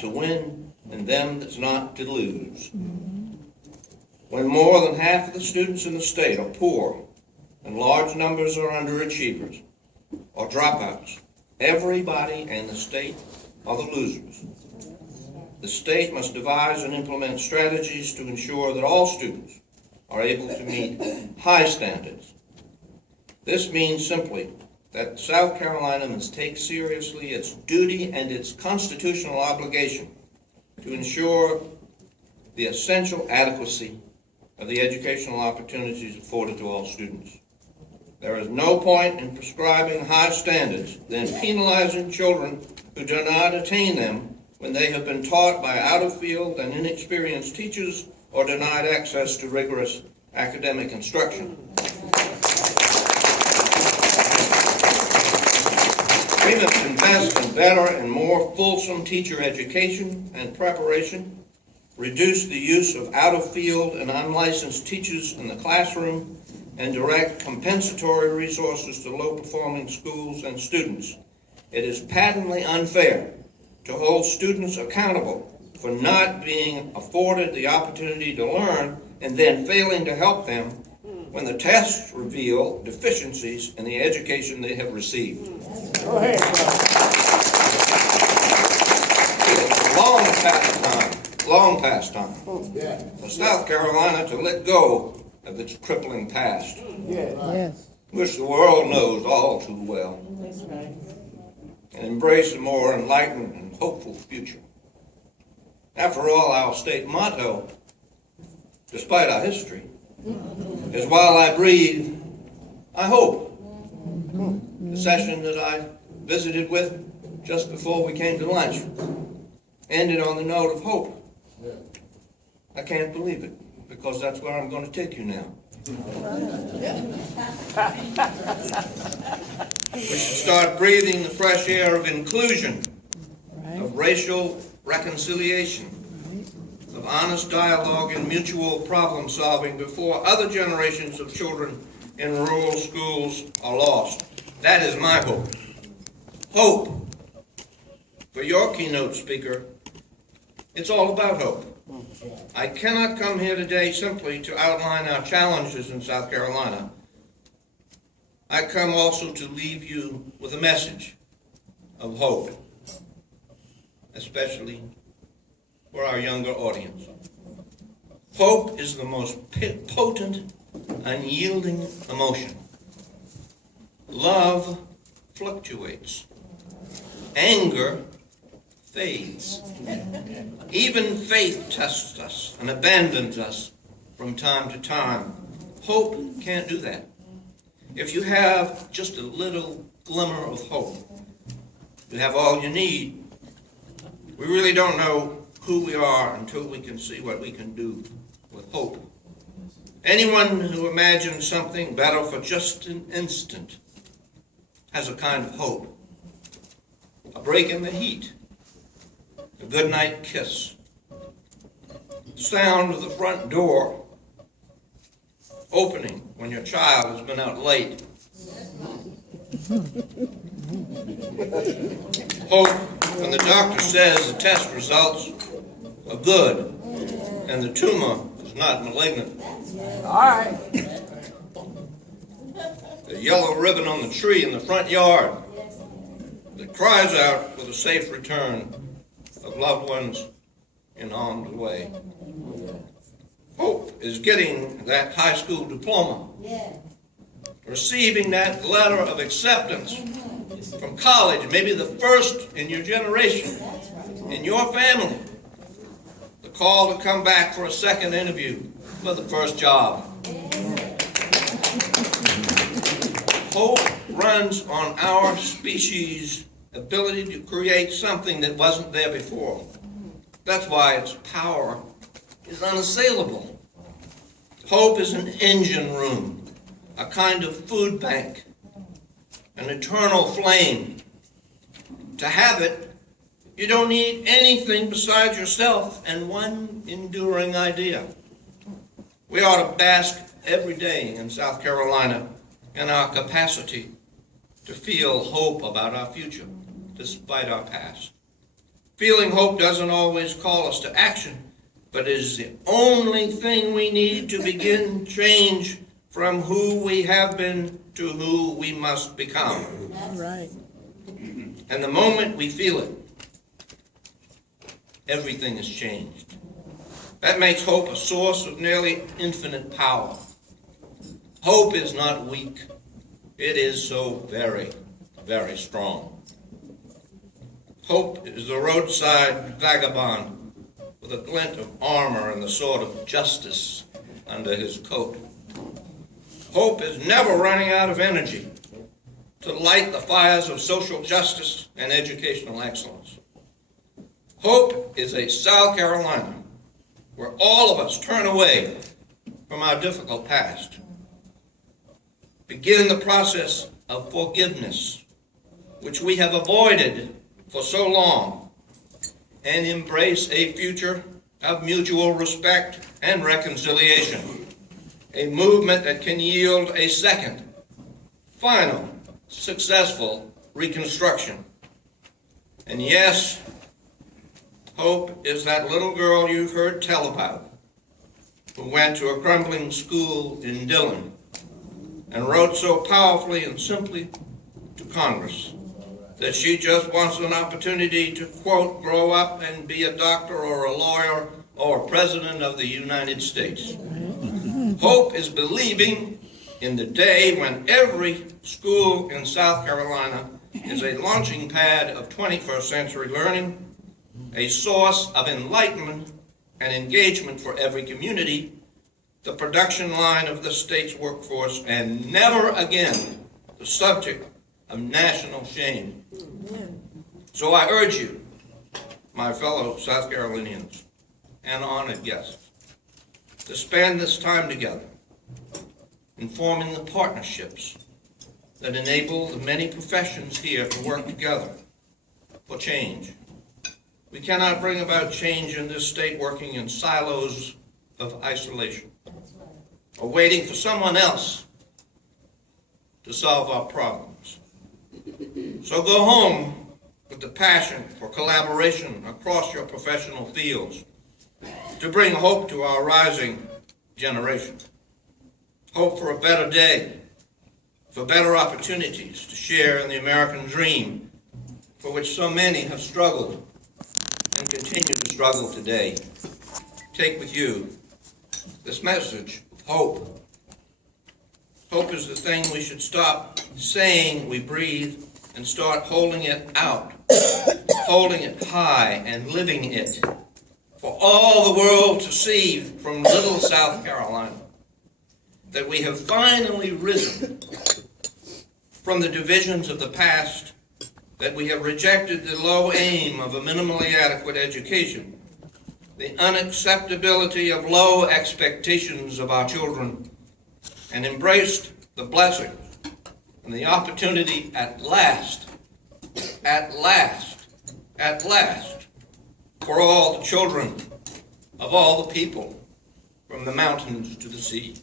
to win and them that's not to lose. When more than half of the students in the state are poor and large numbers are underachievers or dropouts, everybody in the state are the losers. The state must devise and implement strategies to ensure that all students are able to meet high standards. This means simply that South Carolina must take seriously its duty and its constitutional obligation to ensure the essential adequacy of the educational opportunities afforded to all students. There is no point in prescribing high standards, then penalizing children who do not attain them when they have been taught by out-of-field and inexperienced teachers or denied access to rigorous academic instruction. We must invest in better and more fulsome teacher education and preparation, reduce the use of out-of-field and unlicensed teachers in the classroom, and direct compensatory resources to low-performing schools and students. It is patently unfair to hold students accountable for not being afforded the opportunity to learn and then failing to help them when the tests reveal deficiencies in the education they have received. Go ahead, it's long past time for South Carolina to let go of its crippling past, which the world knows all too well, and embrace a more enlightened and hopeful future. After all, our state motto, despite our history, is while I breathe, I hope. The session that I visited with just before we came to lunch ended on the note of hope. I can't believe it, because that's where I'm going to take you now. We should start breathing the fresh air of inclusion, of racial reconciliation, of honest dialogue and mutual problem solving before other generations of children in rural schools are lost. That is my hope. Hope. For your keynote speaker, it's all about hope. I cannot come here today simply to outline our challenges in South Carolina. I come also to leave you with a message of hope, especially for our younger audience. Hope is the most potent, unyielding emotion. Love fluctuates. Anger fades. Even faith tests us and abandons us from time to time. Hope can't do that. If you have just a little glimmer of hope, you have all you need. We really don't know who we are until we can see what we can do with hope. Anyone who imagines something better for just an instant has a kind of hope. A break in the heat, a goodnight kiss, the sound of the front door opening when your child has been out late. Hope when the doctor says the test results are good and the tumor is not malignant. All right. The yellow ribbon on the tree in the front yard that cries out for the safe return of loved ones in harm's way. Hope is getting that high school diploma, receiving that letter of acceptance from college, maybe the first in your generation, in your family, the call to come back for a second interview for the first job. Hope runs on our species' ability to create something that wasn't there before. That's why its power is unassailable. Hope is an engine room, a kind of food bank, an eternal flame. To have it, you don't need anything besides yourself and one enduring idea. We ought to bask every day in South Carolina in our capacity to feel hope about our future, despite our past. Feeling hope doesn't always call us to action, but is the only thing we need to begin change from who we have been to who we must become. Right. And the moment we feel it, everything has changed. That makes hope a source of nearly infinite power. Hope is not weak. It is so very, very strong. Hope is the roadside vagabond with a glint of armor and the sword of justice under his coat. Hope is never running out of energy to light the fires of social justice and educational excellence. Hope is a South Carolina where all of us turn away from our difficult past, begin the process of forgiveness, which we have avoided for so long, and embrace a future of mutual respect and reconciliation, a movement that can yield a second, final, successful reconstruction. And yes, hope is that little girl you've heard tell about, who went to a crumbling school in Dillon and wrote so powerfully and simply to Congress that she just wants an opportunity to, quote, grow up and be a doctor or a lawyer or president of the United States. Hope is believing in the day when every school in South Carolina is a launching pad of 21st century learning, a source of enlightenment and engagement for every community, the production line of the state's workforce, and never again the subject of national shame. So I urge you, my fellow South Carolinians and honored guests, to spend this time together in forming the partnerships that enable the many professions here to work together for change. We cannot bring about change in this state working in silos of isolation or waiting for someone else to solve our problems. So go home with the passion for collaboration across your professional fields to bring hope to our rising generation. Hope for a better day, for better opportunities to share in the American dream for which so many have struggled and continue to struggle today. Take with you this message of hope. Hope is the thing we should stop saying we breathe and start holding it out, holding it high and living it for all the world to see from little South Carolina, that we have finally risen from the divisions of the past, that we have rejected the low aim of a minimally adequate education, the unacceptability of low expectations of our children, and embraced the blessing and the opportunity at last, for all the children of all the people, from the mountains to the sea.